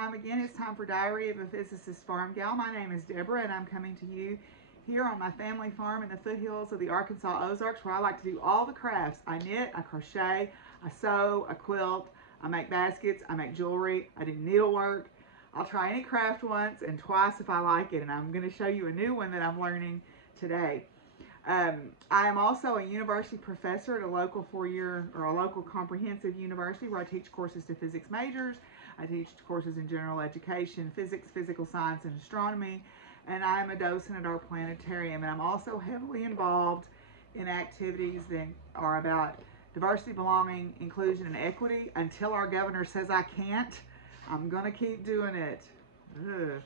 time again. It's time for Diary of a Physicist Farmgal. My name is Deborah, and I'm coming to you here on my family farm in the foothills of the Arkansas Ozarks, where I like to do all the crafts. I knit, I crochet, I sew, I quilt, I make baskets, I make jewelry, I do needlework. I'll try any craft once and twice if I like it, and I'm going to show you a new one that I'm learning today. I am also a university professor at a local four-year or a local comprehensive university where I teach courses to physics majors. I teach courses in general education, physics, physical science, and astronomy, and I am a docent at our planetarium. And I'm also heavily involved in activities that are about diversity, belonging, inclusion, and equity. Until our governor says I can't, I'm going to keep doing it. Ugh.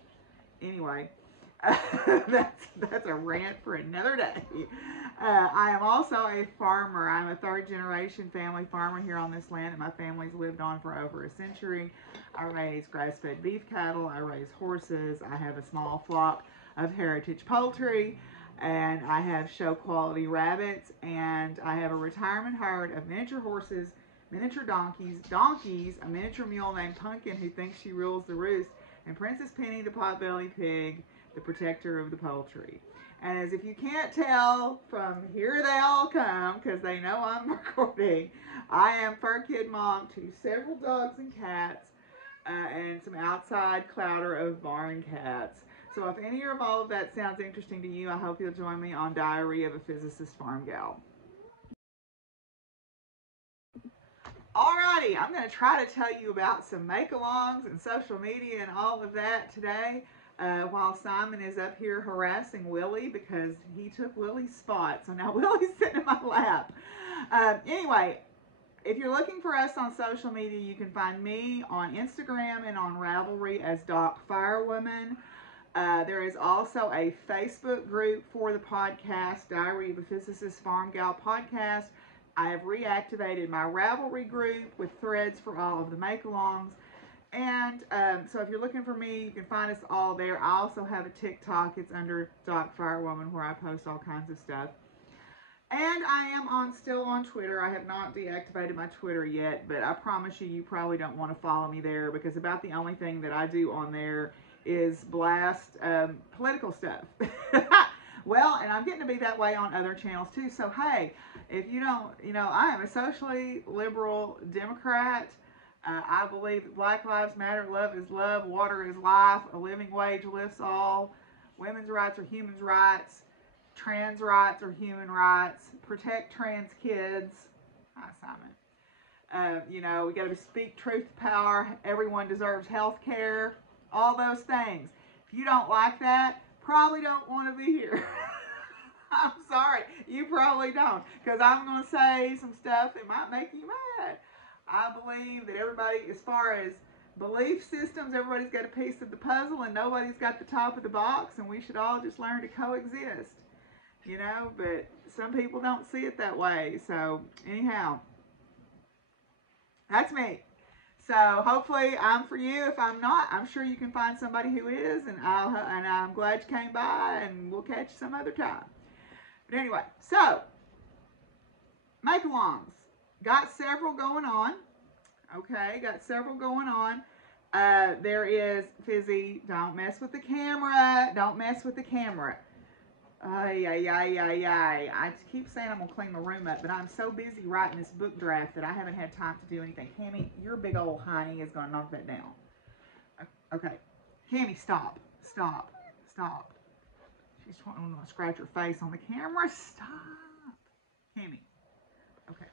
Anyway. That's a rant for another day. I am also a farmer. I'm a third generation family farmer here on this land that my family's lived on for over a century. I raise grass-fed beef cattle. I raise horses. I have a small flock of heritage poultry, and I have show quality rabbits, and I have a retirement herd of miniature horses, miniature donkeys, a miniature mule named Pumpkin who thinks she rules the roost, and Princess Penny the potbelly pig, the protector of the poultry. And as if you can't tell from here they all come, because they know I'm recording, I am fur kid mom to several dogs and cats, and some outside clouder of barn cats. So if any or all of that sounds interesting to you, I hope you'll join me on Diary of a Physicist Farmgal. Alrighty, I'm going to try to tell you about some make-alongs and social media and all of that today. While Simon is up here harassing Willie because he took Willie's spot. So now Willie's sitting in my lap. Anyway, if you're looking for us on social media, you can find me on Instagram and on Ravelry as Doc Firewoman. There is also a Facebook group for the podcast, Diary of a Physicist Farmgal podcast. I have reactivated my Ravelry group with threads for all of the make-alongs. And so if you're looking for me, you can find us all there. I also have a TikTok. It's under Doc Firewoman, where I post all kinds of stuff. And I am still on Twitter. I have not deactivated my Twitter yet, but I promise you, you probably don't want to follow me there, because about the only thing that I do on there is blast political stuff. Well, and I'm getting to be that way on other channels too. So hey, if you don't, I am a socially liberal Democrat. I believe that Black Lives Matter, love is love, water is life, a living wage lifts all, women's rights are human rights, trans rights are human rights, protect trans kids. Hi, Simon. We got to speak truth to power, everyone deserves health care, all those things. If you don't like that, probably don't want to be here. I'm sorry, you probably don't, because I'm going to say some stuff that might make you mad. I believe that everybody, as far as belief systems, everybody's got a piece of the puzzle and nobody's got the top of the box, and we should all just learn to coexist, but some people don't see it that way. So anyhow, that's me. So hopefully I'm for you. If I'm not, I'm sure you can find somebody who is, and I'm glad you came by, and we'll catch you some other time. But anyway, so make-alongs. Got several going on. Okay, got several going on. There is Fizzy. Don't mess with the camera. Don't mess with the camera. I keep saying I'm going to clean my room up, but I'm so busy writing this book draft that I haven't had time to do anything. Cammy, your big old hiney is going to knock that down. Okay. Cammy, stop. Stop. Stop. She's trying to scratch her face on the camera. Stop. Cammy. Okay.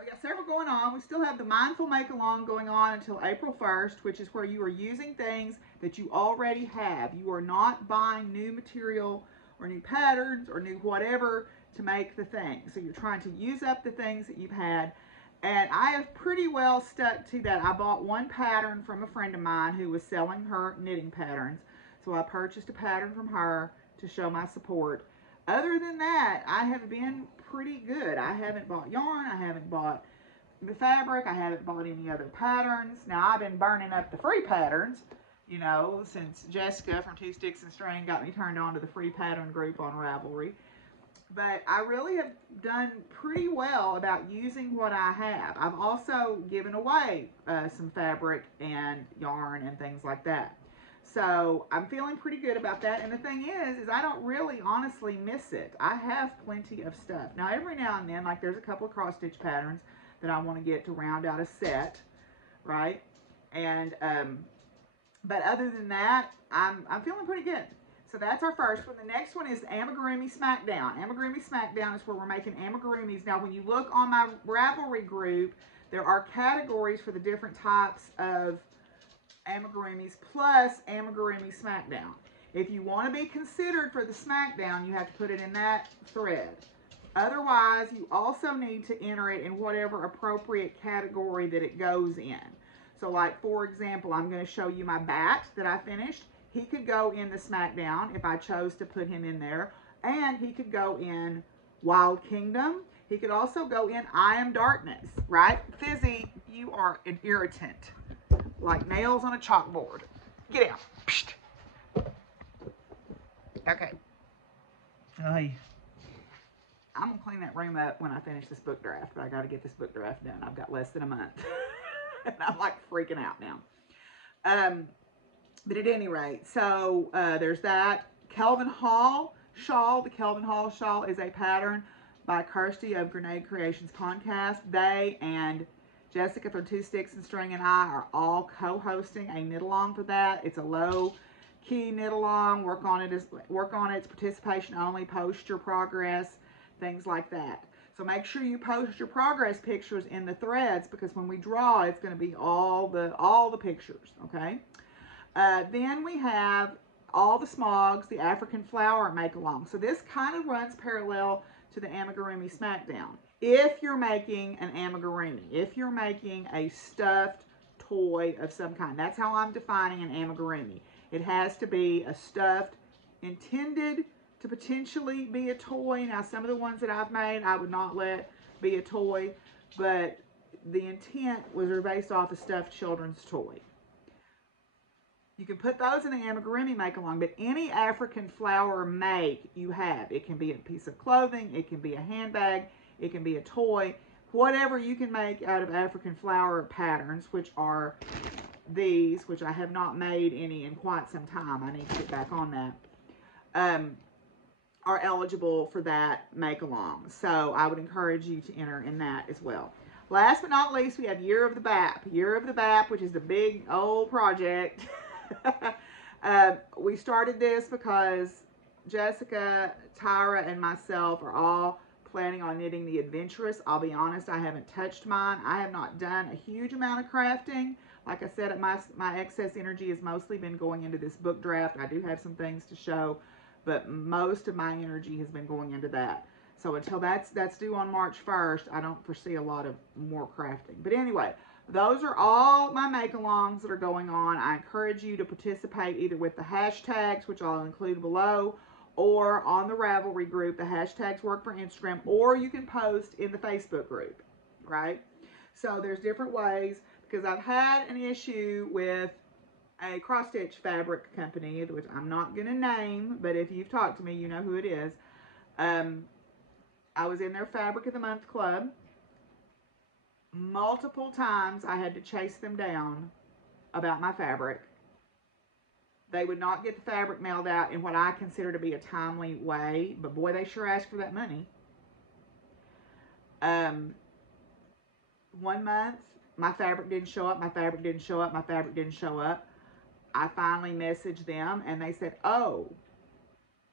We got several going on. We still have the Mindful Make-Along going on until April 1st, which is where you are using things that you already have. You are not buying new material or new patterns or new whatever to make the thing. So you're trying to use up the things that you've had. And I have pretty well stuck to that. I bought one pattern from a friend of mine who was selling her knitting patterns. So I purchased a pattern from her to show my support. Other than that, I have been pretty good. I haven't bought yarn. I haven't bought the fabric. I haven't bought any other patterns. Now, I've been burning up the free patterns, since Jessica from Two Sticks and String got me turned on to the free pattern group on Ravelry. But I really have done pretty well about using what I have. I've also given away some fabric and yarn and things like that. So I'm feeling pretty good about that. And the thing is I don't really honestly miss it. I have plenty of stuff. Now every now and then, like there's a couple of cross stitch patterns that I want to get to round out a set, right? And but other than that, I'm feeling pretty good. So that's our first one. The next one is Amigurumi Smackdown. Amigurumi Smackdown is where we're making amigurumis. Now, when you look on my Ravelry group, there are categories for the different types of amigurumis plus Amigurumi Smackdown. If you want to be considered for the Smackdown, you have to put it in that thread. Otherwise, you also need to enter it in whatever appropriate category that it goes in. So, like, for example, I'm going to show you my bat that I finished. He could go in the Smackdown if I chose to put him in there. And he could go in Wild Kingdom. He could also go in I Am Darkness, right? Fizzy, you are an irritant. Like nails on a chalkboard. Get out. Psst. Okay. I'm going to clean that room up when I finish this book draft. But I got to get this book draft done. I've got less than a month. And I'm like freaking out now. But at any rate, so there's that. Kelvin Hall shawl. The Kelvin Hall shawl is a pattern by Kirsty of Grenade Creations Podcast. They and Jessica from Two Sticks and String and I are all co-hosting a knit-along for that. It's a low-key knit-along. Work on it. It's participation only. Post your progress, things like that. So make sure you post your progress pictures in the threads because when we draw, it's going to be all the pictures, okay? Then we have all the smogs, the African flower make-along. So this kind of runs parallel to the Amigurumi Smackdown. If you're making an amigurumi, if you're making a stuffed toy of some kind, that's how I'm defining an amigurumi. It has to be a stuffed, intended to potentially be a toy. Now, some of the ones that I've made, I would not let be a toy, but the intent was they're based off a stuffed children's toy. You can put those in the amigurumi make-along, but any African flower make you have, it can be a piece of clothing, it can be a handbag, it can be a toy, whatever you can make out of African flower patterns, which are these, which I have not made any in quite some time. I need to get back on that. Are eligible for that make-along. So I would encourage you to enter in that as well. Last but not least, we have Year of the Bap. Year of the Bap, which is the big old project. We started this because Jessica, Tyra, and myself are all planning on knitting the Adventurous. I'll be honest, I haven't touched mine. I have not done a huge amount of crafting. Like I said, my excess energy has mostly been going into this book draft. I do have some things to show, but most of my energy has been going into that. So until that's due on March 1st, I don't foresee a lot of more crafting. But anyway, those are all my make-alongs that are going on. I encourage you to participate either with the hashtags, which I'll include below, or on the Ravelry group. The hashtags work for Instagram, or you can post in the Facebook group, right? So there's different ways, because I've had an issue with a cross-stitch fabric company, which I'm not going to name, but if you've talked to me, you know who it is. I was in their Fabric of the Month club. Multiple times I had to chase them down about my fabric. They would not get the fabric mailed out in what I consider to be a timely way, but boy, they sure asked for that money. 1 month, my fabric didn't show up, my fabric didn't show up, my fabric didn't show up. I finally messaged them and they said, oh,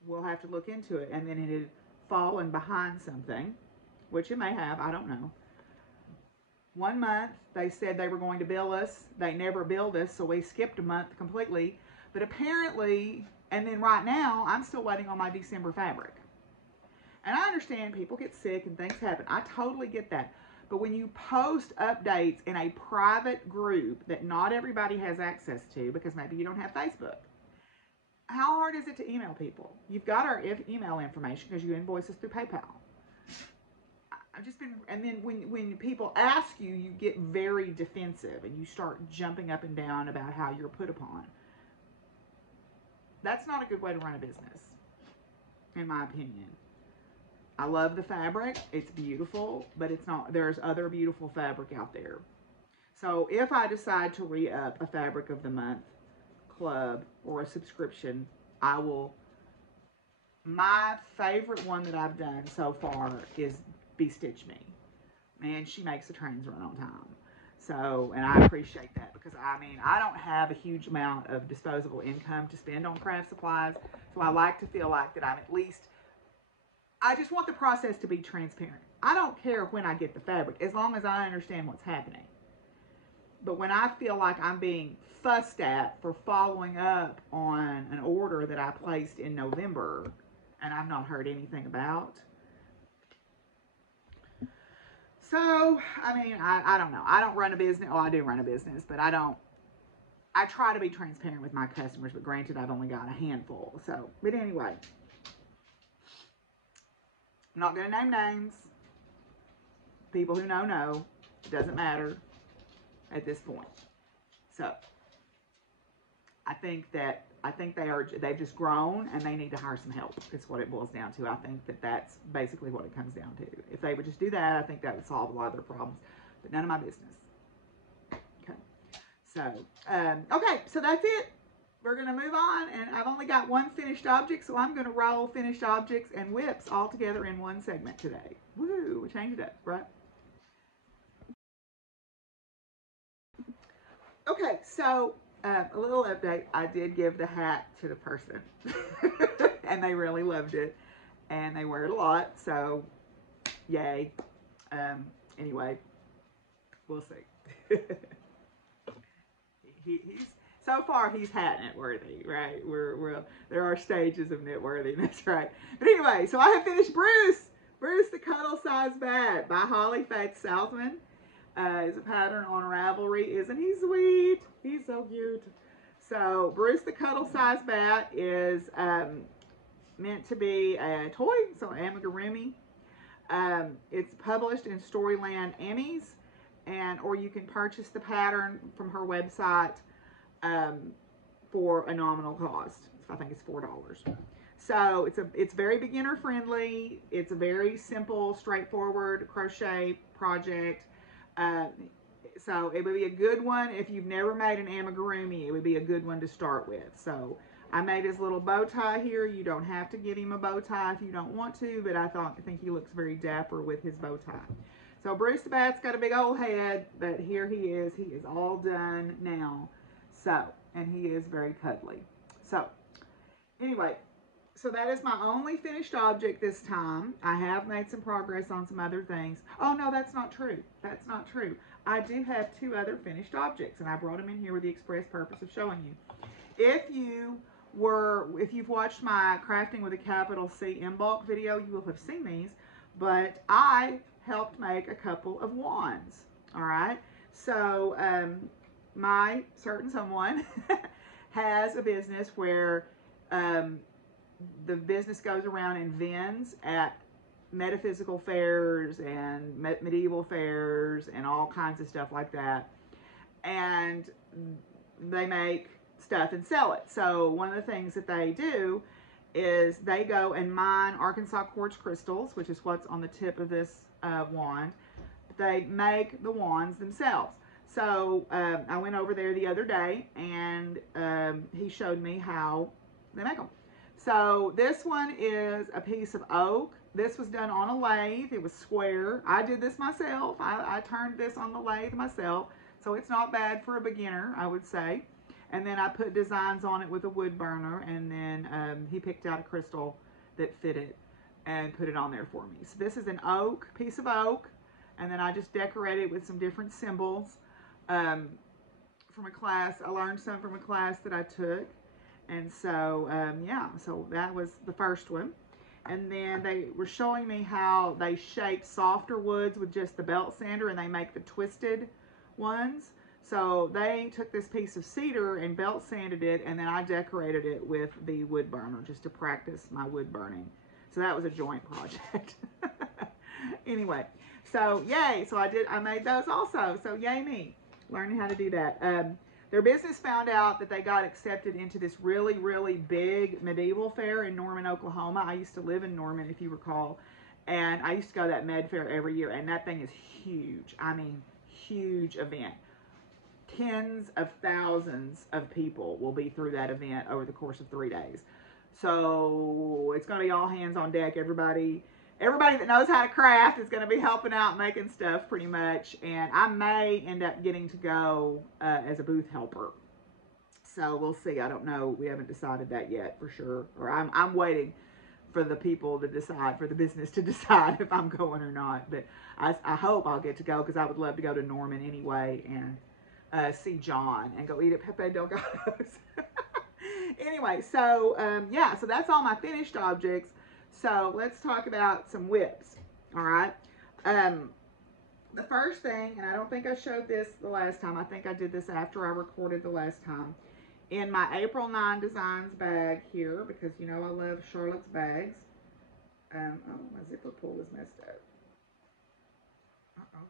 we'll have to look into it. And then it had fallen behind something, which it may have, I don't know. 1 month, they said they were going to bill us. They never billed us, so we skipped a month completely. But apparently, and then right now, I'm still waiting on my December fabric. And I understand people get sick and things happen. I totally get that. But when you post updates in a private group that not everybody has access to, because maybe you don't have Facebook, how hard is it to email people? You've got our email information because you invoice us through PayPal. I've just been, and then when people ask you, you get very defensive and you start jumping up and down about how you're put upon. That's not a good way to run a business, in my opinion. I love the fabric. It's beautiful, but it's not, there's other beautiful fabric out there. So if I decide to re-up a Fabric of the Month club or a subscription, I will. My favorite one that I've done so far is Be Stitch Me. Man, she makes the trains run on time. So, and I appreciate that because I mean, I don't have a huge amount of disposable income to spend on craft supplies. So I like to feel like that I'm at least, I just want the process to be transparent. I don't care when I get the fabric as long as I understand what's happening. But when I feel like I'm being fussed at for following up on an order that I placed in November and I've not heard anything about. So, I mean, I don't know. I don't run a business. Oh, I do run a business, but I try to be transparent with my customers, but granted, I've only got a handful. So, but anyway, I'm not going to name names. People who know. It doesn't matter at this point. So, they've just grown and they need to hire some help. That's what it boils down to. I think that's basically what it comes down to. If they would just do that, I think that would solve a lot of their problems, but none of my business. Okay. So, okay, so that's it. We're going to move on, and I've only got one finished object, so I'm going to roll finished objects and whips all together in one segment today. Woo, we changed it up, right? Okay, so a little update. I did give the hat to the person, and they really loved it, and they wear it a lot, so yay. Anyway, we'll see. He's so far he's hat knit worthy, right? There are stages of knit worthiness, right? But anyway, so I have finished Bruce the Cuddle Size Bat by Holly Faith Southman. Is a pattern on Ravelry. Isn't he sweet? He's so cute. So Bruce the Cuddle Size Bat is meant to be a toy, so amigurumi. It's published in Storyland Emmys, or you can purchase the pattern from her website for a nominal cost. I think it's $4. So it's very beginner friendly. It's a very simple, straightforward crochet project. So it would be a good one if you've never made an amigurumi. It would be a good one to start with. So I made his little bow tie here. You don't have to get him a bow tie if you don't want to, but I think he looks very dapper with his bow tie. So Bruce the Bat's got a big old head, but here he is. He is all done now. So, and he is very cuddly. So anyway, so that is my only finished object this time. I have made some progress on some other things. Oh, no, that's not true. That's not true. I do have 2 other finished objects, and I brought them in here with the express purpose of showing you. If you've watched my Crafting with a Capital C in bulk video, you will have seen these, but I helped make a couple of wands, all right? So my certain someone has a business where the business goes around and vends at metaphysical fairs and medieval fairs and all kinds of stuff like that. And they make stuff and sell it. So one of the things that they do is they go and mine Arkansas quartz crystals, which is what's on the tip of this wand. They make the wands themselves. So I went over there the other day, and he showed me how they make them. So this one is a piece of oak. This was done on a lathe. It was square. I did this myself. I turned this on the lathe myself. So it's not bad for a beginner, I would say. And then I put designs on it with a wood burner, and then he picked out a crystal that fit it and put it on there for me. So this is an oak, piece of oak, and then I just decorated with some different symbols from a class. I learned some from a class that I took. And so, yeah, so that was the first one. And then they were showing me how they shape softer woods with just the belt sander, and they make the twisted ones. So they took this piece of cedar and belt sanded it, and then I decorated it with the wood burner just to practice my wood burning. So that was a joint project. Anyway, so yay. So I made those also. So yay me, learning how to do that. Their business found out that they got accepted into this really, really big medieval fair in Norman, Oklahoma. I used to live in Norman, if you recall. And I used to go to that Med Fair every year, and that thing is huge. I mean, huge event. Tens of thousands of people will be through that event over the course of 3 days. So it's going to be all hands on deck. Everybody that knows how to craft is going to be helping out making stuff pretty much. And I may end up getting to go as a booth helper. So we'll see. I don't know. We haven't decided that yet for sure. Or I'm waiting for the people to decide, for the business to decide if I'm going or not. But I hope I'll get to go, because I would love to go to Norman anyway and see John and go eat at Pepe Delgado's. Anyway, so yeah, so that's all my finished objects. So let's talk about some whips. All right. The first thing, and I don't think I showed this the last time. I think I did this after I recorded the last time. In my April 9 Designs bag here, because you know I love Charlotte's bags. Oh, my zipper pull is messed up. Uh-oh.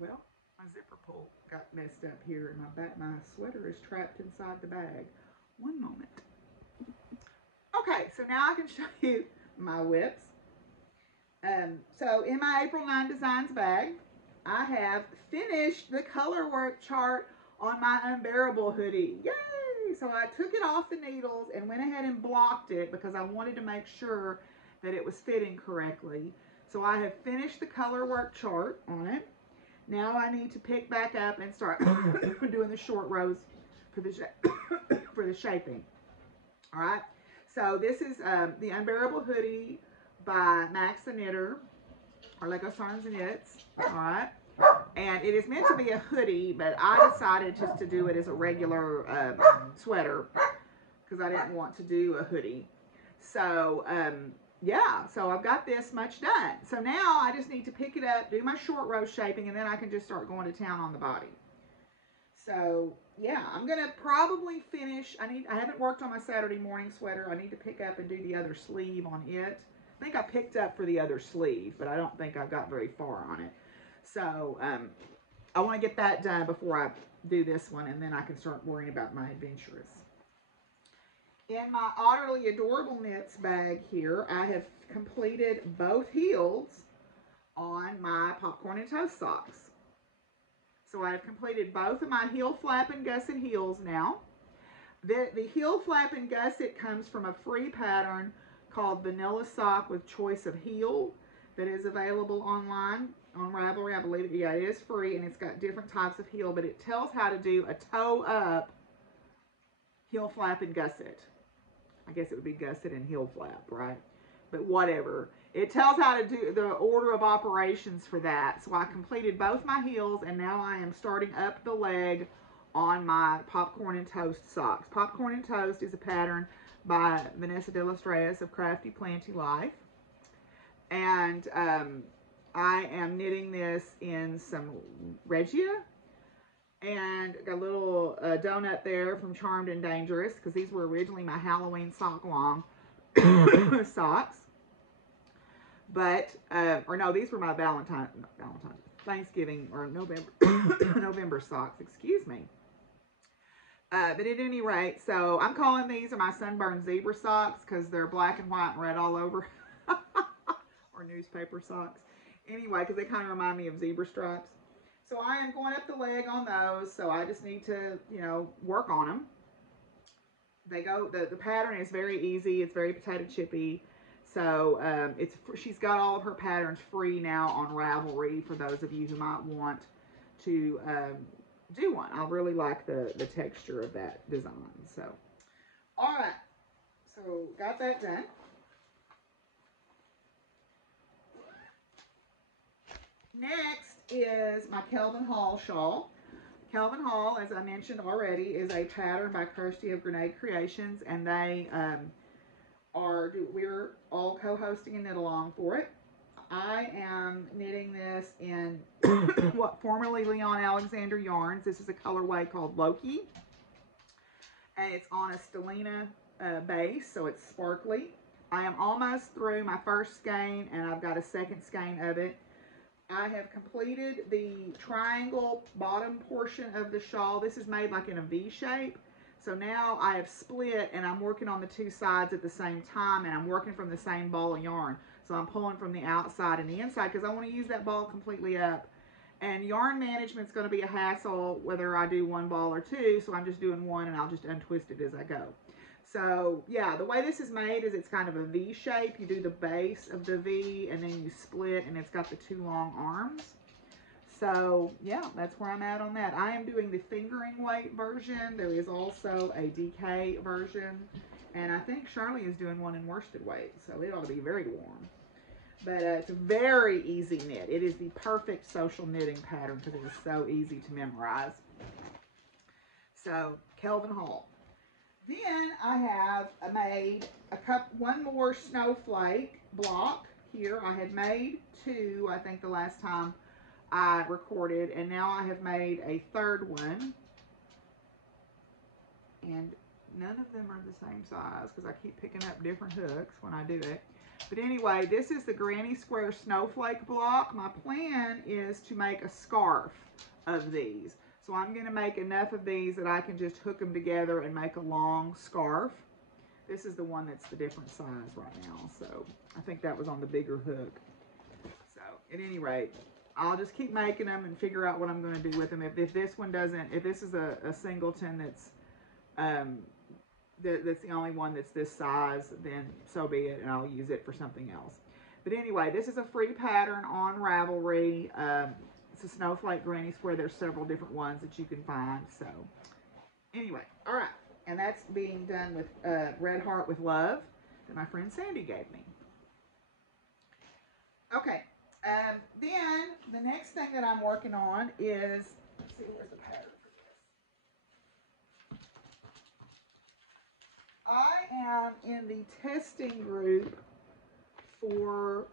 Well, my zipper pull got messed up here, and my sweater is trapped inside the bag. One moment. Okay, so now I can show you my whips. So in my April 9 Designs bag, I have finished the color work chart on my Unbearable hoodie. Yay! So I took it off the needles and went ahead and blocked it because I wanted to make sure that it was fitting correctly. So I have finished the color work chart on it. Now I need to pick back up and start doing the short rows for the for the shaping. All right. So this is the Unbearable hoodie by Max the Knitter, or Lego Sarns and Knits. All right. And it is meant to be a hoodie, but I decided just to do it as a regular sweater because I didn't want to do a hoodie. So yeah, so I've got this much done. So now I just need to pick it up, do my short row shaping, and then I can just start going to town on the body. So yeah, I'm gonna probably finish. I haven't worked on my Saturday morning sweater. I need to pick up and do the other sleeve on it. I think I picked up for the other sleeve, but I don't think I got very far on it. So I want to get that done before I do this one, and then I can start worrying about my adventurous. In my Utterly Adorable Knits bag here, I have completed both heels on my popcorn and toast socks. So I have completed both of my heel flap and gusset heels now. The heel flap and gusset comes from a free pattern called Vanilla Sock with Choice of Heel that is available online on Ravelry. I believe it is free, and it's got different types of heel, but it tells how to do a toe up heel flap and gusset. I guess it would be gusset and heel flap, right? But whatever. It tells how to do the order of operations for that. So I completed both my heels, and now I am starting up the leg on my popcorn and toast socks. Popcorn and Toast is a pattern by Vanessa de las Reyes of Crafty Planty Life. And I am knitting this in some Regia. And got a little donut there from Charmed and Dangerous, because these were originally my Halloween sock long socks. But, or no, these were my Thanksgiving or November socks, excuse me. But at any rate, so I'm calling these are my Sunburned Zebra socks because they're black and white and red all over. Or newspaper socks. Anyway, because they kind of remind me of zebra stripes. So I am going up the leg on those, so I just need to, you know, work on them. The pattern is very easy. It's very potato chippy. So she's got all of her patterns free now on Ravelry for those of you who might want to do one. I really like the texture of that design. So, all right. So got that done. Next is my Kelvin Hall shawl. Kelvin Hall, as I mentioned already, is a pattern by Kirsty of Grenade Creations, and they we're all co-hosting a knit along for it. I am knitting this in what formerly Leon Alexander yarns. This is a colorway called Loki, and it's on a Stellina base, so it's sparkly. I am almost through my first skein, and I've got a second skein of it. I have completed the triangle bottom portion of the shawl. This is made like in a V shape. So now I have split and I'm working on the two sides at the same time, and I'm working from the same ball of yarn. So I'm pulling from the outside and the inside because I want to use that ball completely up. And yarn management is going to be a hassle whether I do one ball or two, so I'm just doing one and I'll just untwist it as I go. So yeah, the way this is made is it's kind of a V shape. You do the base of the V and then you split, and it's got the two long arms. So yeah, that's where I'm at on that. I am doing the fingering weight version. There is also a DK version, and I think Shirley is doing one in worsted weight, so it ought to be very warm. But it's a very easy knit. It is the perfect social knitting pattern because it is so easy to memorize. So Kelvin Hall. Then I have made one more snowflake block here. I had made two, I think, the last time I recorded, and now I have made a third one. And none of them are the same size because I keep picking up different hooks when I do it. But anyway, this is the Granny Square snowflake block. My plan is to make a scarf of these. So I'm going to make enough of these that I can just hook them together and make a long scarf. This is the one that's the different size right now. So I think that was on the bigger hook. So at any rate, I'll just keep making them and figure out what I'm going to do with them. If this one doesn't, if this is a singleton that's the only one that's this size, then so be it, and I'll use it for something else. But anyway, this is a free pattern on Ravelry. It's a snowflake granny square. There's several different ones that you can find. So anyway, all right, and that's being done with Red Heart with Love that my friend Sandy gave me. Okay, then the next thing that I'm working on is, let's see, where's the pattern for this? I am in the testing group for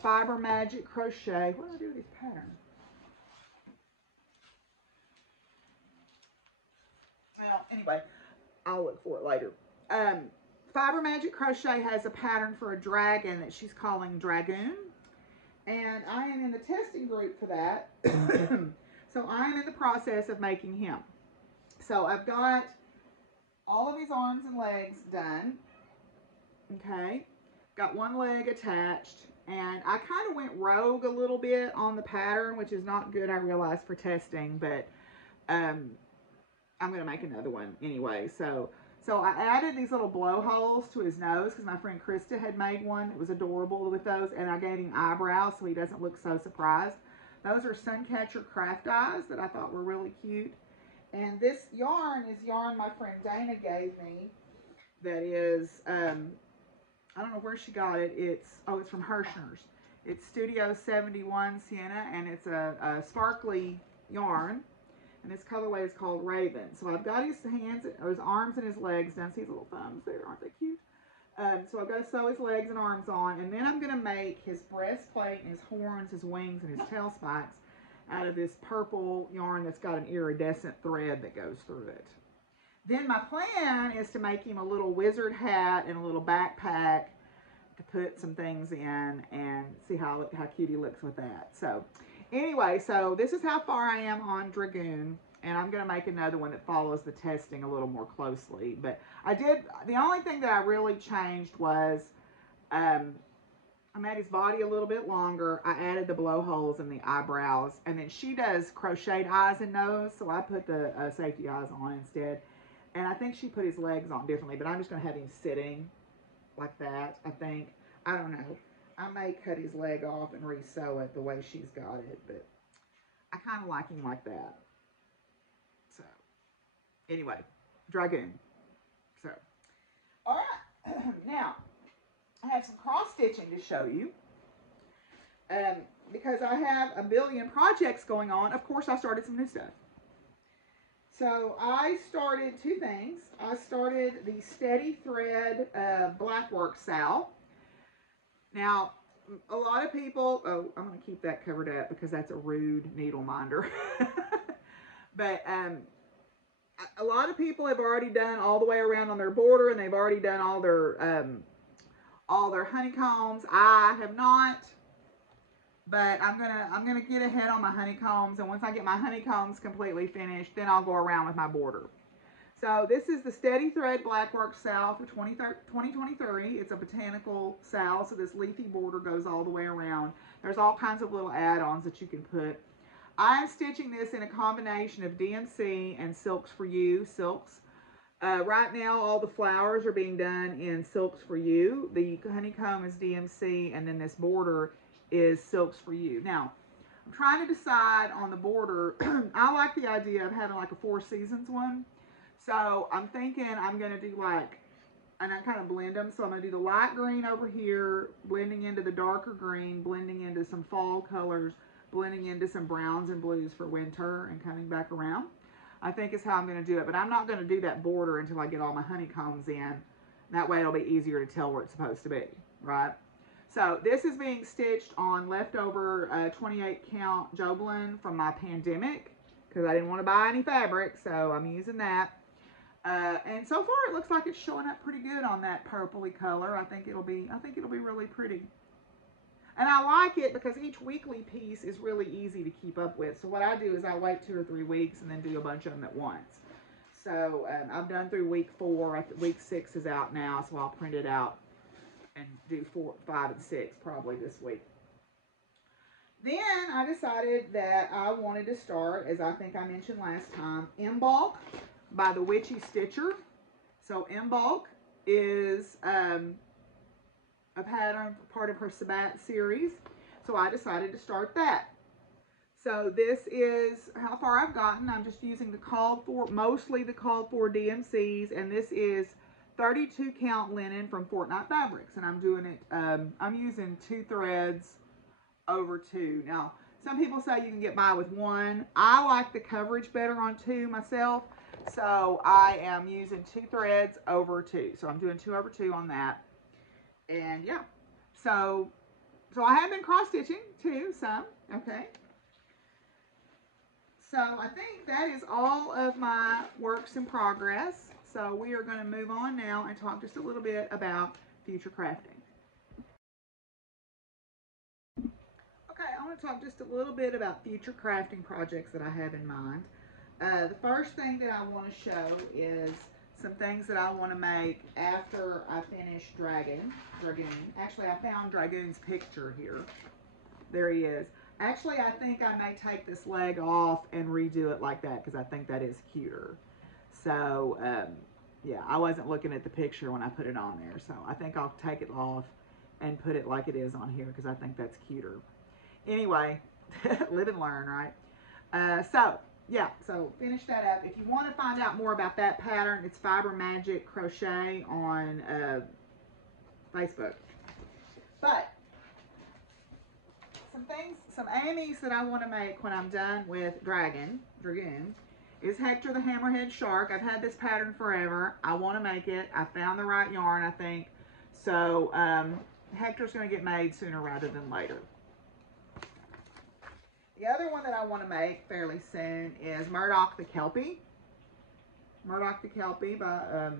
Fiber Magic Crochet. What do I do with these patterns? Well, anyway, I'll look for it later. Fiber Magic Crochet has a pattern for a dragon that she's calling Dragoon. And I am in the testing group for that. So I am in the process of making him. So I've got all of his arms and legs done. Okay. Got one leg attached. And I kind of went rogue a little bit on the pattern, which is not good, I realize, for testing. But I'm going to make another one anyway. So I added these little blowholes to his nose because my friend Krista had made one. It was adorable with those, and I gave him eyebrows so he doesn't look so surprised. Those are Suncatcher craft eyes that I thought were really cute. And this yarn is yarn my friend Dana gave me that is, I don't know where she got it. It's from Hirschner's. It's Studio 71 Sienna, and it's a sparkly yarn. And this colorway is called Raven. So I've got his hands, or his arms and his legs done. See his little thumbs there, aren't they cute? So I've got to sew his legs and arms on. And then I'm going to make his breastplate and his horns, his wings, and his tail spikes out of this purple yarn that's got an iridescent thread that goes through it. Then my plan is to make him a little wizard hat and a little backpack to put some things in and see how cute he looks with that. So anyway, so this is how far I am on Dragoon, and I'm going to make another one that follows the testing a little more closely. But the only thing that I really changed was I made his body a little bit longer. I added the blowholes and the eyebrows, and then she does crocheted eyes and nose, so I put the safety eyes on instead. And I think she put his legs on differently, but I'm just going to have him sitting like that, I think. I don't know. I may cut his leg off and re-sew it the way she's got it, but I kind of like him like that. So, anyway, Dragoon. So, all right. Now, I have some cross-stitching to show you. Because I have a billion projects going on, of course I started some new stuff. So I started two things. I started the Steady Thread Blackwork Sal. Now, a lot of people, I'm going to keep that covered up because that's a rude needle minder. But a lot of people have already done all the way around on their border, and they've already done all their honeycombs. I have not But I'm gonna get ahead on my honeycombs, and once I get my honeycombs completely finished, then I'll go around with my border. So this is the Steady Thread Blackwork Sow for 2023. It's a botanical sow, so this leafy border goes all the way around. There's all kinds of little add-ons that you can put. I'm stitching this in a combination of DMC and Silks for You silks. Right now, all the flowers are being done in Silks for You. The honeycomb is DMC, and then this border is Silks for You. Now, I'm trying to decide on the border. I like the idea of having like a Four Seasons one. So I'm thinking I'm going to do like, and I kind of blend them. So I'm going to do the light green over here, blending into the darker green, blending into some fall colors, blending into some browns and blues for winter, and coming back around. I think is how I'm going to do it. But I'm not going to do that border until I get all my honeycombs in. That way it'll be easier to tell where it's supposed to be, right? So this is being stitched on leftover 28 count Joblin from my pandemic, because I didn't want to buy any fabric, so I'm using that. And so far it looks like it's showing up pretty good on that purpley color. I think it'll be really pretty. And I like it because each weekly piece is really easy to keep up with. So what I do is I wait 2 or 3 weeks and then do a bunch of them at once. So I've done through week 4. Week 6 is out now, so I'll print it out and do 4, 5, and 6 probably this week. Then I decided that I wanted to start, as I think I mentioned last time, Embalk by the Witchy Stitcher. So Embalk is a pattern, part of her Sabat series. So I decided to start that. So this is how far I've gotten. I'm just using the called for, mostly the called for DMCs, and this is 32 count linen from Fortnite Fabrics, and I'm doing it, I'm using 2 threads over 2. Now, some people say you can get by with 1. I like the coverage better on 2 myself, so I am using 2 threads over 2. So I'm doing 2 over 2 on that. And yeah, so I have been cross stitching too, some, okay. So I think that is all of my works in progress. So we are going to move on now and talk just a little bit about future crafting. Okay, I want to talk just a little bit about future crafting projects that I have in mind. The first thing that I want to show is some things that I want to make after I finish Dragoon. Actually, I found Dragoon's picture here. There he is. Actually, I think I may take this leg off and redo it like that because I think that is cuter. So, yeah, I wasn't looking at the picture when I put it on there. So I think I'll take it off and put it like it is on here because I think that's cuter. Anyway, live and learn, right? Yeah, so finish that up. If you want to find out more about that pattern, it's Fiber Magic Crochet on Facebook. But some AMEs that I want to make when I'm done with Dragoon, is Hector the Hammerhead Shark. I've had this pattern forever. I want to make it. I found the right yarn, I think. So Hector's going to get made sooner rather than later. The other one that I want to make fairly soon is Murdoch the Kelpie. Murdoch the Kelpie by,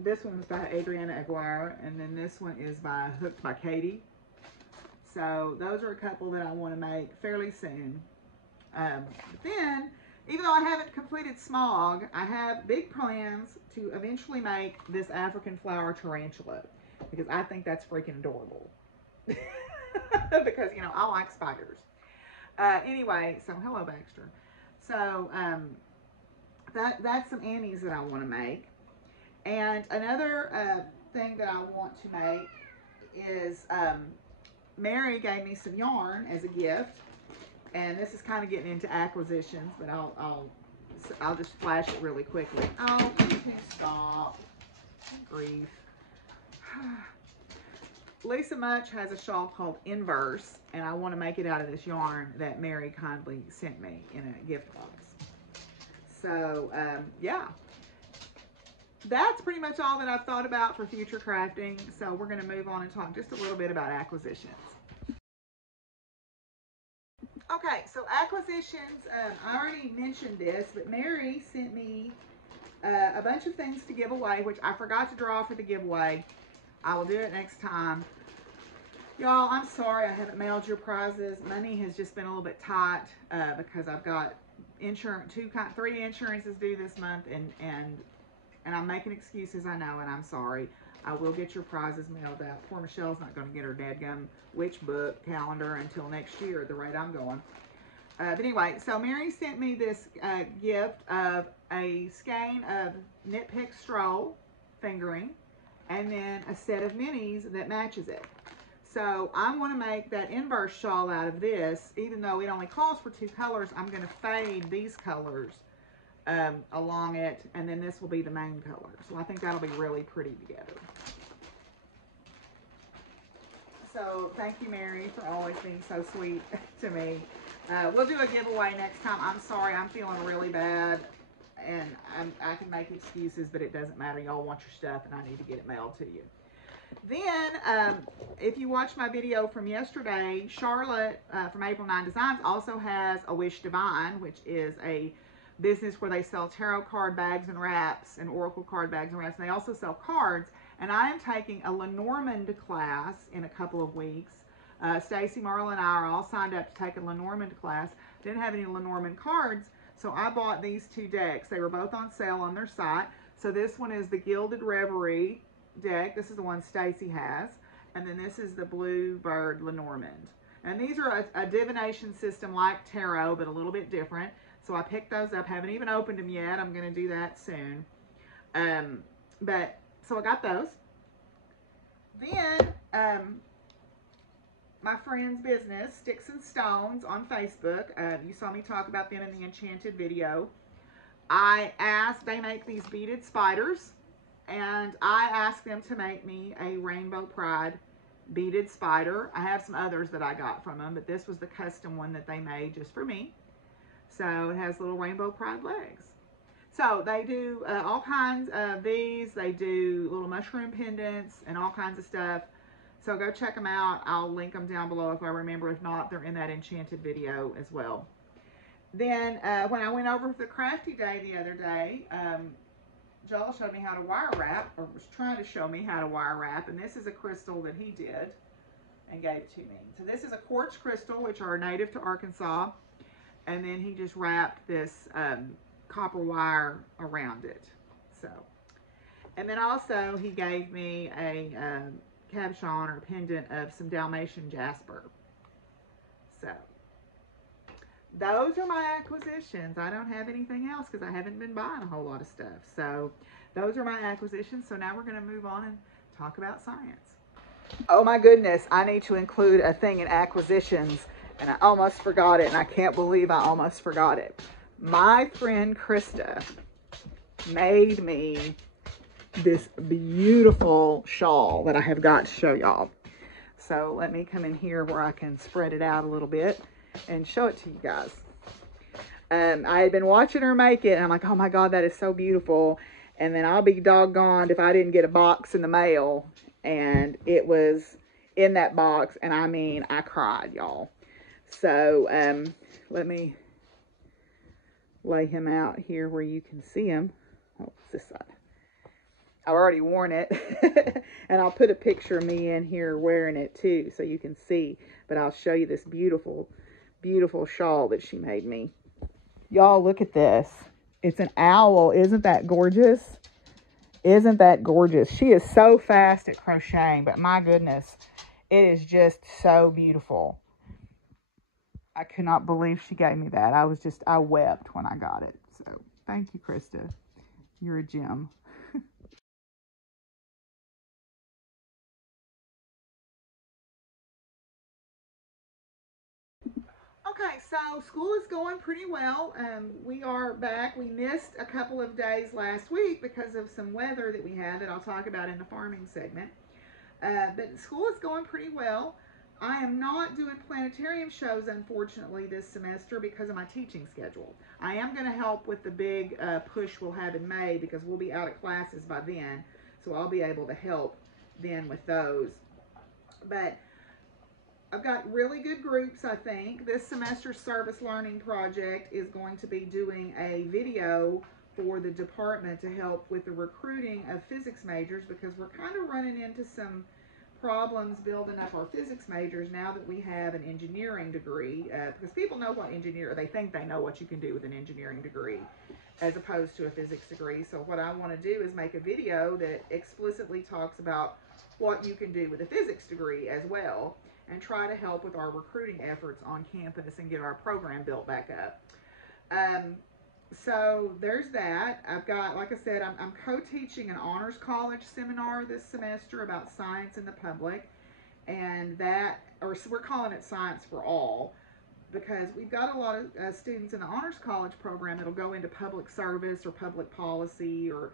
this one was by Adriana Aguirre, and then this one is by Hooked by Katie. So those are a couple that I want to make fairly soon. But then, even though I haven't completed Smog, I have big plans to eventually make this African flower tarantula, because I think that's freaking adorable. Because, you know, I like spiders. Anyway, so hello Baxter. So that's some Annies that I want to make. And another thing that I want to make is Mary gave me some yarn as a gift, and this is kind of getting into acquisitions, but I'll just flash it really quickly. Oh, please stop. Grief. Lisa Much has a shawl called Inverse, and I want to make it out of this yarn that Mary kindly sent me in a gift box. So, yeah. That's pretty much all that I've thought about for future crafting. So we're going to move on and talk just a little bit about acquisitions. Okay, so acquisitions, I already mentioned this, but Mary sent me a bunch of things to give away, which I forgot to draw for the giveaway. I will do it next time. Y'all, I'm sorry I haven't mailed your prizes. Money has just been a little bit tight because I've got three insurances due this month, and I'm making excuses, I know, and I'm sorry. I will get your prizes mailed out. Poor Michelle's not going to get her dadgum witch book calendar until next year at the rate I'm going. But anyway, so Mary sent me this gift of a skein of Knit Pick Stroll fingering and then a set of minis that matches it. So I want to make that inverse shawl out of this. Even though it only calls for 2 colors, I'm going to fade these colors along it, and then this will be the main color. So I think that'll be really pretty together. So thank you, Mary, for always being so sweet to me. We'll do a giveaway next time. I'm sorry, I'm feeling really bad, and I can make excuses, but it doesn't matter. Y'all want your stuff, and I need to get it mailed to you. Then, if you watched my video from yesterday, Charlotte from April 9 Designs also has a Wish Divine, which is a business where they sell tarot card bags and wraps and oracle card bags and wraps. And they also sell cards. And I am taking a Lenormand class in a couple of weeks. Stacy, Marla, and I are all signed up to take a Lenormand class. Didn't have any Lenormand cards, so I bought these 2 decks. They were both on sale on their site. So this one is the Gilded Reverie deck. This is the one Stacy has. And then this is the Blue Bird Lenormand. And these are a divination system like tarot, but a little bit different. So I picked those up. Haven't even opened them yet. I'm going to do that soon. So I got those. Then, my friend's business, Sticks and Stones, on Facebook. You saw me talk about them in the Enchanted video. They make these beaded spiders, and I asked them to make me a Rainbow Pride beaded spider. I have some others that I got from them, but this was the custom one that they made just for me. So it has little Rainbow Pride legs. So they do all kinds of these. They do little mushroom pendants and all kinds of stuff. So go check them out. I'll link them down below if I remember. If not, they're in that Enchanted video as well. Then when I went over to the Crafty Day the other day, Joel showed me how to wire wrap, or was trying to show me how to wire wrap. And this is a crystal that he did and gave it to me. So this is a quartz crystal, which are native to Arkansas. And then he just wrapped this copper wire around it. So, and then also he gave me a cabochon or pendant of some Dalmatian jasper. So those are my acquisitions. I don't have anything else because I haven't been buying a whole lot of stuff. So those are my acquisitions. So now we're going to move on and talk about science. Oh my goodness, I need to include a thing in acquisitions, and I almost forgot it, and I can't believe I almost forgot it. My friend Krista made me this beautiful shawl that I have got to show y'all. So let me come in here where I can spread it out a little bit and show it to you guys. I had been watching her make it, and I'm like, oh my God, that is so beautiful. And then I'll be doggone if I didn't get a box in the mail, and it was in that box, and I mean, I cried, y'all. So let me lay him out here where you can see him. Oh, it's this side. I've already worn it. And I'll put a picture of me in here wearing it too, so you can see. But I'll show you this beautiful, beautiful shawl that she made me. Y'all, look at this. It's an owl. Isn't that gorgeous? Isn't that gorgeous? She is so fast at crocheting, but my goodness, it is just so beautiful. I could not believe she gave me that. I wept when I got it. So thank you, Krista. You're a gem. Okay, so school is going pretty well. We are back. We missed a couple of days last week because of some weather that we had that I'll talk about in the farming segment. But school is going pretty well. I am not doing planetarium shows, unfortunately, this semester because of my teaching schedule. I am going to help with the big push we'll have in May because we'll be out of classes by then. So I'll be able to help then with those. But I've got really good groups, I think. This semester's service learning project is going to be doing a video for the department to help with the recruiting of physics majors because we're kind of running into some problems building up our physics majors now that we have an engineering degree, because people know what they think they know what you can do with an engineering degree as opposed to a physics degree. So what I want to do is make a video that explicitly talks about what you can do with a physics degree as well, and try to help with our recruiting efforts on campus and get our program built back up. So there's that. I've got, like I said, I'm co-teaching an honors college seminar this semester about science in the public, and we're calling it Science for All, because we've got a lot of students in the honors college program that'll go into public service or public policy or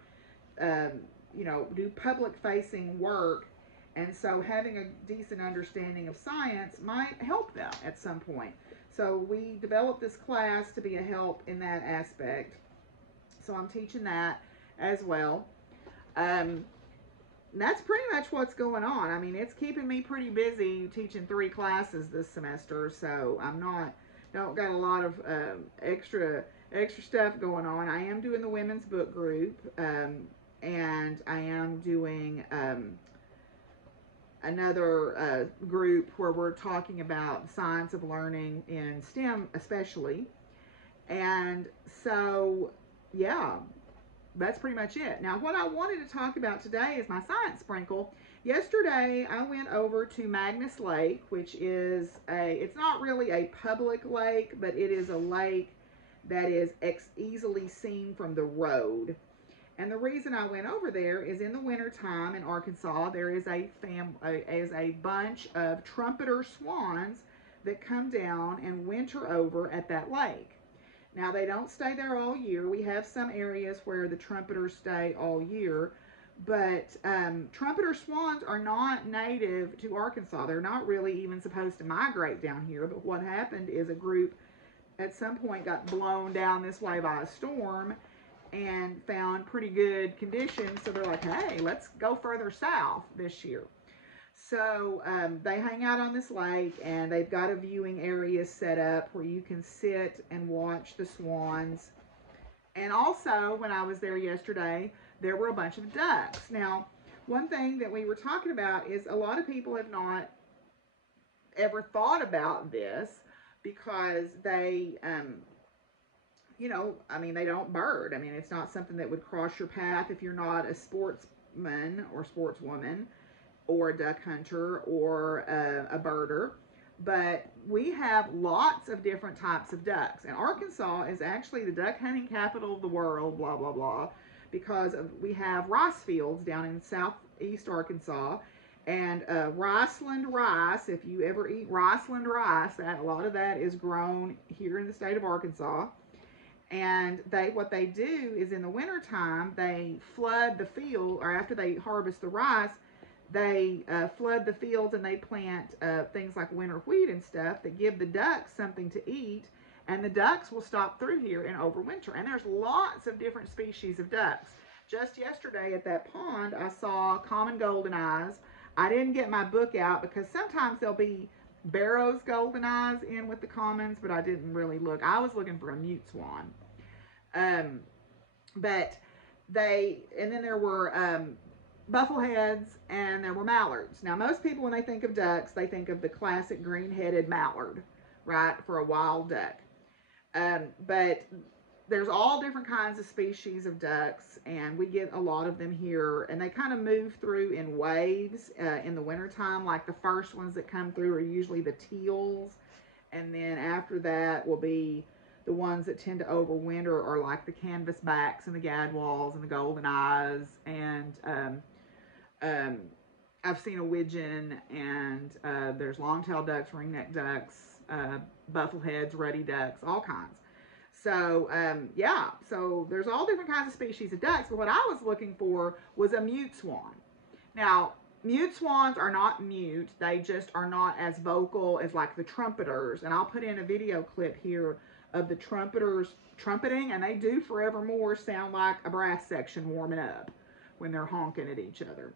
do public facing work, and so having a decent understanding of science might help them at some point. So we developed this class to be a help in that aspect. So I'm teaching that as well. That's pretty much what's going on. I mean, it's keeping me pretty busy teaching 3 classes this semester, so don't got a lot of extra stuff going on. I am doing the women's book group, and I am doing another group where we're talking about science of learning in STEM especially. And so, yeah, that's pretty much it. Now, what I wanted to talk about today is my science sprinkle. Yesterday, I went over to Magnus Lake, which is it's not really a public lake, but it is a lake that is easily seen from the road. And the reason I went over there is in the wintertime in Arkansas, there is a bunch of trumpeter swans that come down and winter over at that lake. Now, they don't stay there all year. We have some areas where the trumpeters stay all year, but trumpeter swans are not native to Arkansas. They're not really even supposed to migrate down here, but what happened is a group at some point got blown down this way by a storm and found pretty good conditions, so they're like, hey, let's go further south this year. So they hang out on this lake, and they've got a viewing area set up where you can sit and watch the swans. And also, when I was there yesterday, there were a bunch of ducks. Now, one thing that we were talking about is a lot of people have not ever thought about this because they they don't bird. I mean, it's not something that would cross your path if you're not a sportsman or sportswoman or a duck hunter or a birder. But we have lots of different types of ducks. And Arkansas is actually the duck hunting capital of the world, blah, blah, blah, because we have rice fields down in southeast Arkansas. And Riceland rice, if you ever eat Riceland rice, a lot of that is grown here in the state of Arkansas. And what they do is in the wintertime, they flood the field, or after they harvest the rice, they flood the fields and they plant things like winter wheat and stuff that give the ducks something to eat, and the ducks will stop through here and overwinter. And there's lots of different species of ducks. Just yesterday at that pond, I saw common golden eyes. I didn't get my book out because sometimes there'll be Barrow's golden eyes in with the commons, but I didn't really look. I was looking for a mute swan. And then there were buffleheads, and there were mallards. Now, most people, when they think of ducks, they think of the classic green-headed mallard, right, for a wild duck. But there's all different kinds of species of ducks, and we get a lot of them here, and they kind of move through in waves in the wintertime. Like the first ones that come through are usually the teals, and then after that will be the ones that tend to overwinter are like the canvasbacks and the gadwalls and the golden eyes, and I've seen a widgeon, and there's long-tailed ducks, ringneck ducks, buffleheads, ruddy ducks, all kinds. So, yeah, so there's all different kinds of species of ducks, but what I was looking for was a mute swan. Now, mute swans are not mute, they just are not as vocal as like the trumpeters, and I'll put in a video clip here of the trumpeters trumpeting, and they do forevermore sound like a brass section warming up when they're honking at each other.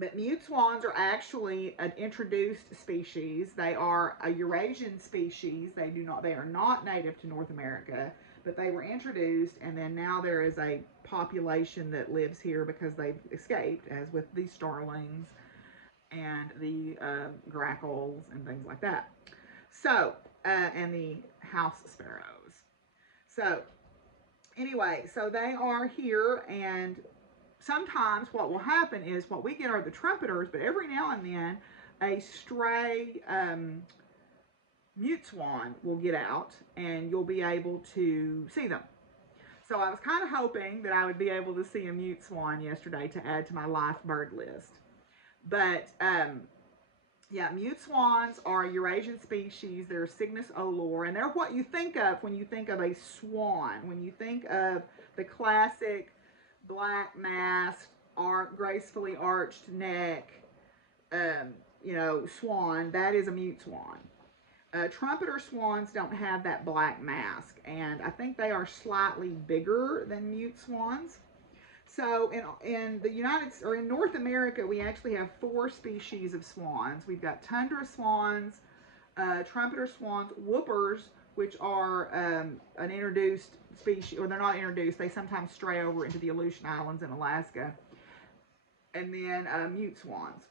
But mute swans are actually an introduced species. They are a Eurasian species. They are not native to North America. but they were introduced, and then now there is a population that lives here because they've escaped, as with the starlings and the grackles and things like that. So, and the house sparrows. So, anyway, so they are here, and sometimes what will happen is what we get are the trumpeters, but every now and then a stray mute swan will get out, and you'll be able to see them. So I was kind of hoping that I would be able to see a mute swan yesterday to add to my life bird list. But yeah, mute swans are a Eurasian species. They're Cygnus olor, and they're what you think of when you think of a swan. When you think of the classic black masked, gracefully arched neck, swan, that is a mute swan. Trumpeter swans don't have that black mask, and I think they are slightly bigger than mute swans. So in the in North America, we actually have 4 species of swans. We've got tundra swans, trumpeter swans, whoopers, which are an introduced species, or they're not introduced. They sometimes stray over into the Aleutian Islands in Alaska, and then mute swans.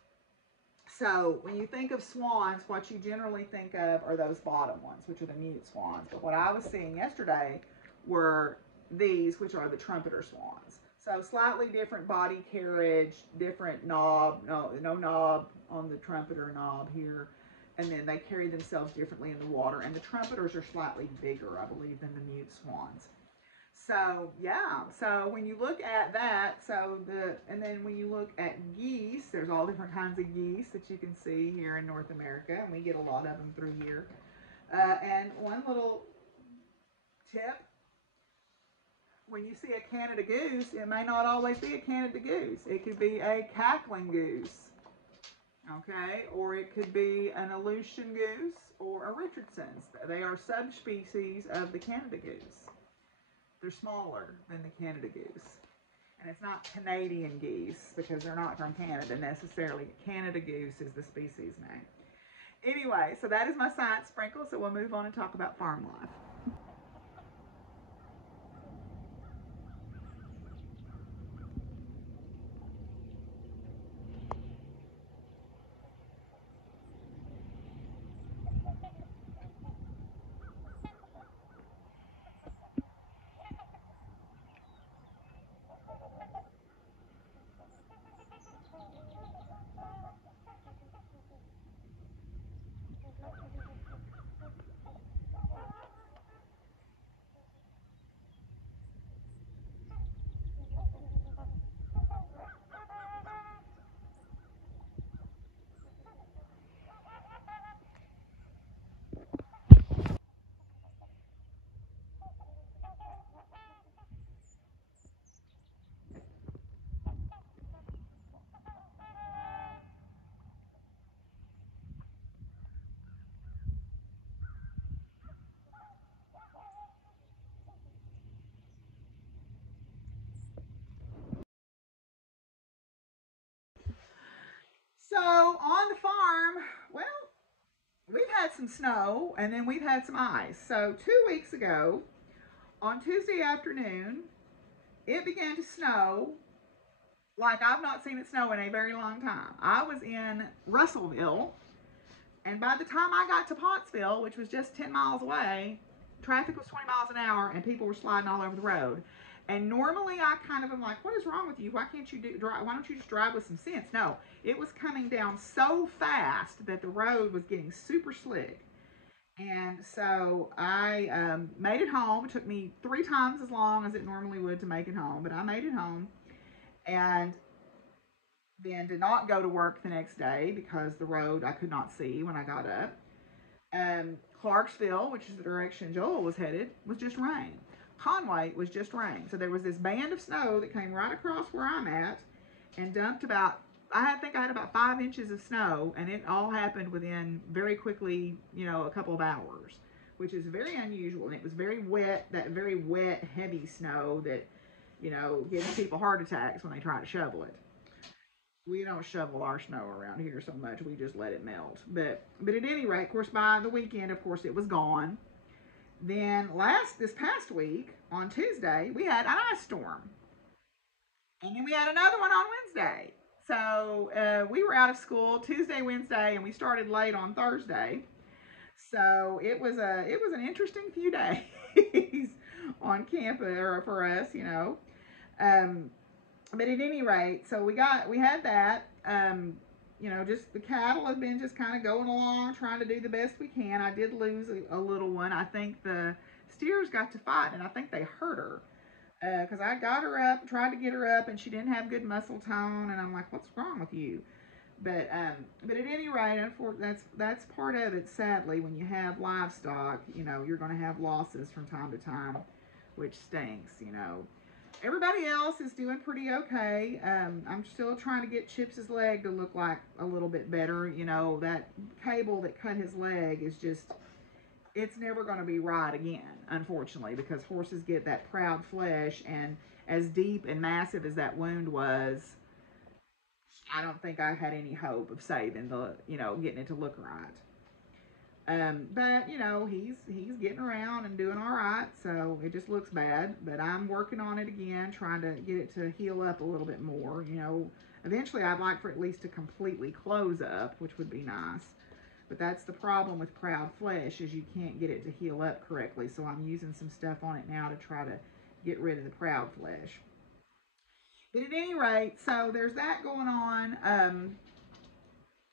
So when you think of swans, what you generally think of are those bottom ones, which are the mute swans. But what I was seeing yesterday were these, which are the trumpeter swans. So slightly different body carriage, different knob, no knob on the trumpeter knob here. And then they carry themselves differently in the water. And the trumpeters are slightly bigger, I believe, than the mute swans. So yeah, so when you look at that, and then when you look at geese, there's all different kinds of geese that you can see here in North America, and we get a lot of them through here. And one little tip, when you see a Canada goose, it may not always be a Canada goose. It could be a cackling goose, okay? Or it could be an Aleutian goose or a Richardson's. They are subspecies of the Canada goose. They're smaller than the Canada goose. And it's not Canadian geese because they're not from Canada necessarily. Canada goose is the species name. Anyway, so that is my science sprinkle. So we'll move on and talk about farm life. So on the farm, well, we've had some snow and then we've had some ice. So 2 weeks ago, on Tuesday afternoon, it began to snow like I've not seen it snow in a very long time. I was in Russellville, and by the time I got to Pottsville, which was just 10 miles away, traffic was 20 miles an hour and people were sliding all over the road. And normally I kind of am like, what is wrong with you? Why don't you just drive with some sense? No, it was coming down so fast that the road was getting super slick. And so I made it home. It took me 3 times as long as it normally would to make it home, but I made it home. And then did not go to work the next day because the road I could not see when I got up. Clarksville, which is the direction Joel was headed, was just rain. Conway was just rain. So there was this band of snow that came right across where I'm at and dumped I think I had about 5 inches of snow, and it all happened within very quickly, a couple of hours, which is very unusual. And it was very wet, that very wet, heavy snow that, gives people heart attacks when they try to shovel it. We don't shovel our snow around here so much. We just let it melt. But at any rate, of course, by the weekend, of course, it was gone. Then this past week on Tuesday, we had an ice storm. And then we had another one on Wednesday. So we were out of school Tuesday, Wednesday, and we started late on Thursday. So it was an interesting few days on campus for us, you know. But at any rate, so we had that. You know, just the cattle have been just kind of going along, trying to do the best we can. I did lose a little one. I think the steers got to fight, and I think they hurt her because I got her up, tried to get her up, and she didn't have good muscle tone. And I'm like, what's wrong with you? But at any rate, that's part of it. Sadly, when you have livestock, you know, you're going to have losses from time to time, which stinks. You know, everybody else is doing pretty okay. I'm still trying to get Chips's leg to look like a little bit better. You know, that cable that cut his leg is just, it's never going to be right again, unfortunately, because horses get that proud flesh, and as deep and massive as that wound was, I don't think I had any hope of saving getting it to look right. But you know, he's getting around and doing all right, so it just looks bad. But I'm working on it again, trying to get it to heal up a little bit more. You know, eventually I'd like for it at least to completely close up, which would be nice. But that's the problem with proud flesh, is you can't get it to heal up correctly. So I'm using some stuff on it now to try to get rid of the proud flesh. But at any rate, so there's that going on.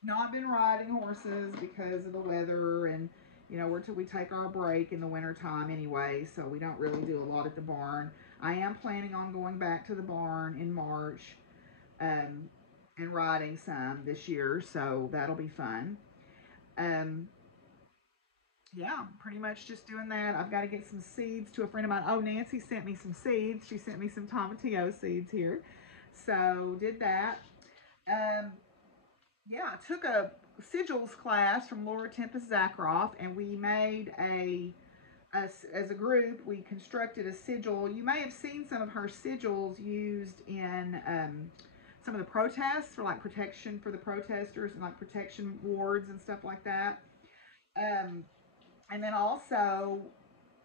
Not been riding horses because of the weather, and you know, we take our break in the winter time anyway, so we don't really do a lot at the barn. I am planning on going back to the barn in March and riding some this year, so that'll be fun. Yeah, pretty much just doing that. I've got to get some seeds to a friend of mine. Oh, Nancy sent me some seeds. She sent me some tomatillo seeds here. So did that. Yeah, I took a sigils class from Laura Tempest Zakroff, and we made as a group, we constructed a sigil. You may have seen some of her sigils used in some of the protests for like protection for the protesters and like protection wards and stuff like that. And then also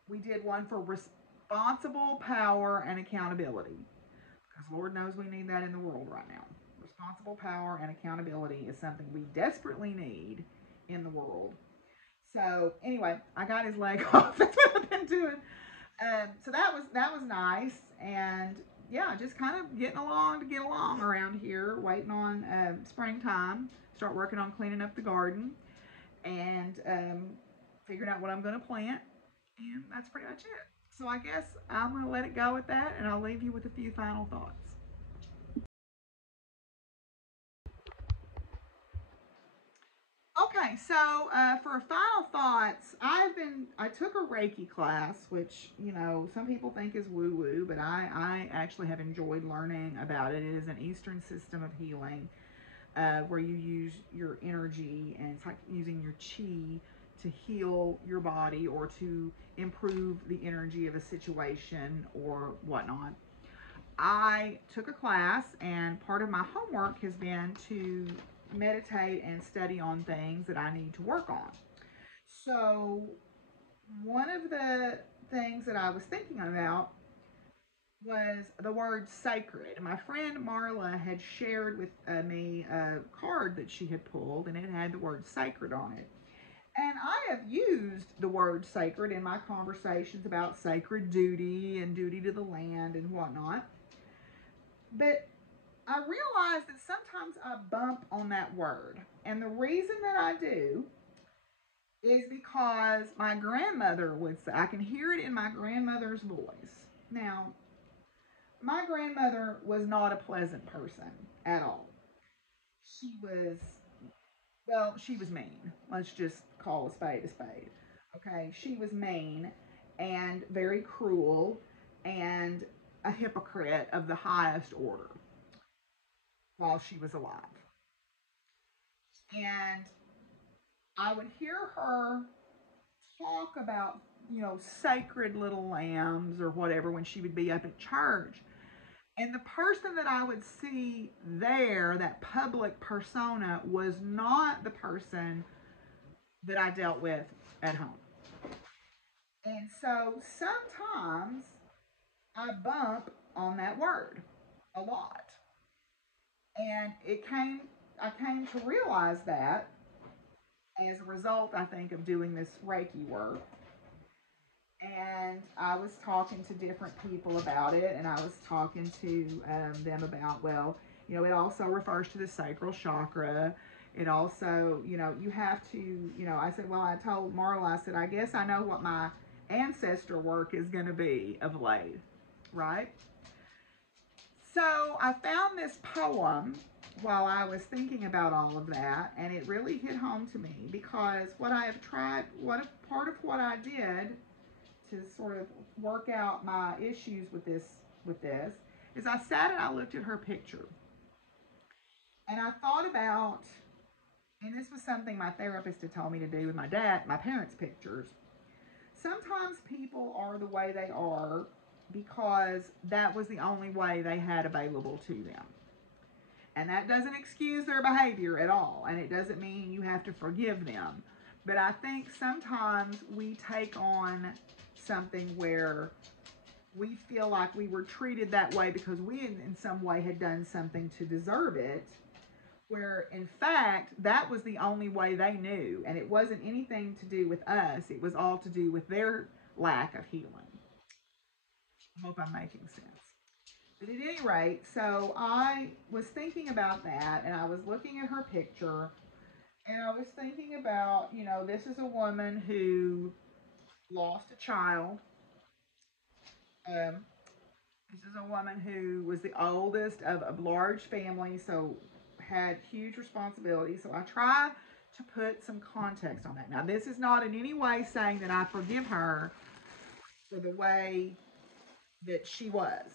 we did one for responsible power and accountability, because Lord knows we need that in the world right now. Responsible power and accountability is something we desperately need in the world. So anyway, I got his leg off. That's what I've been doing. So that was nice, and yeah, just kind of getting along to get along around here, waiting on springtime, start working on cleaning up the garden, and figuring out what I'm going to plant, and that's pretty much it. So I guess I'm going to let it go with that, and I'll leave you with a few final thoughts. Okay, so for final thoughts, I took a Reiki class, which, you know, some people think is woo-woo, but I actually have enjoyed learning about it. It is an Eastern system of healing where you use your energy, and it's like using your chi to heal your body or to improve the energy of a situation or whatnot. I took a class, and part of my homework has been to meditate and study on things that I need to work on. So, one of the things that I was thinking about was the word sacred. My friend Marla had shared with me a card that she had pulled, and it had the word sacred on it. And I have used the word sacred in my conversations about sacred duty and duty to the land and whatnot. But I realize that sometimes I bump on that word. And the reason that I do is because my grandmother would say, I can hear it in my grandmother's voice. Now, my grandmother was not a pleasant person at all. She was, well, she was mean. Let's just call a spade a spade. Okay, she was mean and very cruel and a hypocrite of the highest order while she was alive. And I would hear her talk about, you know, sacred little lambs or whatever when she would be up at church. And the person that I would see there, that public persona, was not the person that I dealt with at home. And so sometimes I bump on that word a lot. And I came to realize that as a result, I think, of doing this Reiki work. And I was talking to different people about it, and I was talking to them about, well, it also refers to the sacral chakra. It also, you have to, I said, well, I told Marla, I said, I guess I know what my ancestor work is going to be of late, right? So I found this poem while I was thinking about all of that, and it really hit home to me because what I have tried, part of what I did to sort of work out my issues with this is I sat and I looked at her picture, and I thought about, and this was something my therapist had told me to do with my parents' pictures. Sometimes people are the way they are because that was the only way they had available to them. And that doesn't excuse their behavior at all. And it doesn't mean you have to forgive them. But I think sometimes we take on something where we feel like we were treated that way because we in some way had done something to deserve it, where in fact that was the only way they knew, and it wasn't anything to do with us. It was all to do with their lack of healing. I hope I'm making sense. But at any rate, so I was thinking about that, and I was looking at her picture, and I was thinking about, this is a woman who lost a child. This is a woman who was the oldest of a large family, so had huge responsibility. So I try to put some context on that. Now, this is not in any way saying that I forgive her for the way that she was,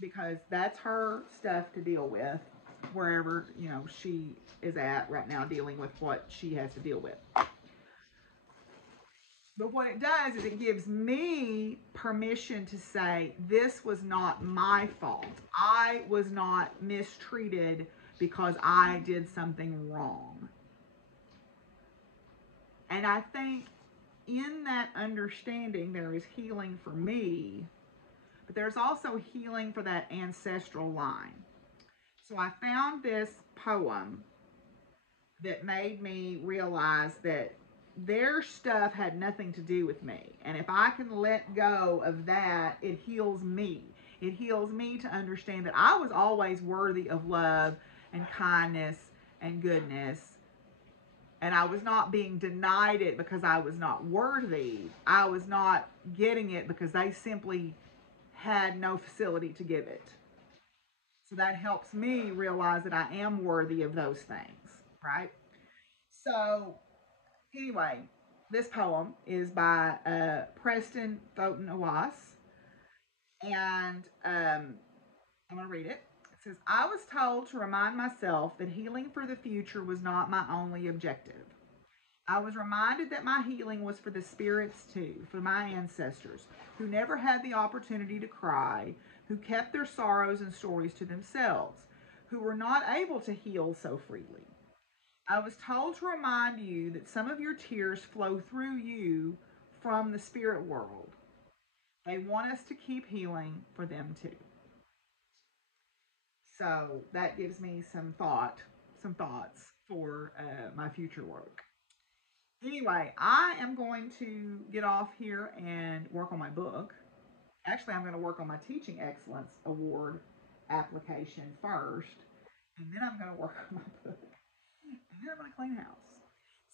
because that's her stuff to deal with wherever, she is at right now, dealing with what she has to deal with. But what it does is it gives me permission to say, this was not my fault. I was not mistreated because I did something wrong. And I think in that understanding, there is healing for me, but there's also healing for that ancestral line. So I found this poem that made me realize that their stuff had nothing to do with me. And if I can let go of that, it heals me. It heals me to understand that I was always worthy of love and kindness and goodness. And I was not being denied it because I was not worthy. I was not getting it because they simply had no facility to give it. So that helps me realize that I am worthy of those things, right? So anyway, this poem is by Preston Thoughton Awas, and I'm going to read it. It says, I was told to remind myself that healing for the future was not my only objective. I was reminded that my healing was for the spirits too, for my ancestors, who never had the opportunity to cry, who kept their sorrows and stories to themselves, who were not able to heal so freely. I was told to remind you that some of your tears flow through you from the spirit world. They want us to keep healing for them too. So that gives me some thoughts for my future work. Anyway, I am going to get off here and work on my book. Actually, I'm going to work on my Teaching Excellence Award application first, and then I'm going to work on my book. And then I'm going to clean house.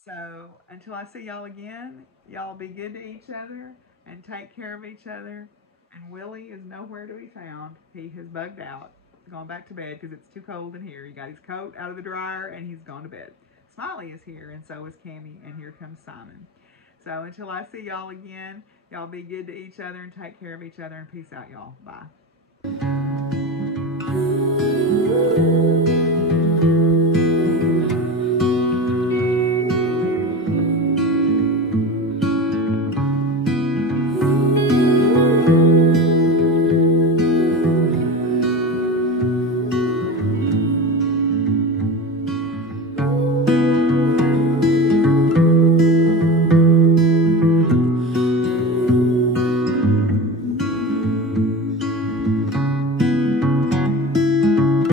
So until I see y'all again, y'all be good to each other and take care of each other. And Willie is nowhere to be found. He has bugged out. He's gone back to bed because it's too cold in here. He got his coat out of the dryer and he's gone to bed. Smiley is here, and so is Cammie, and here comes Simon. So until I see y'all again, y'all be good to each other and take care of each other, and peace out, y'all. Bye.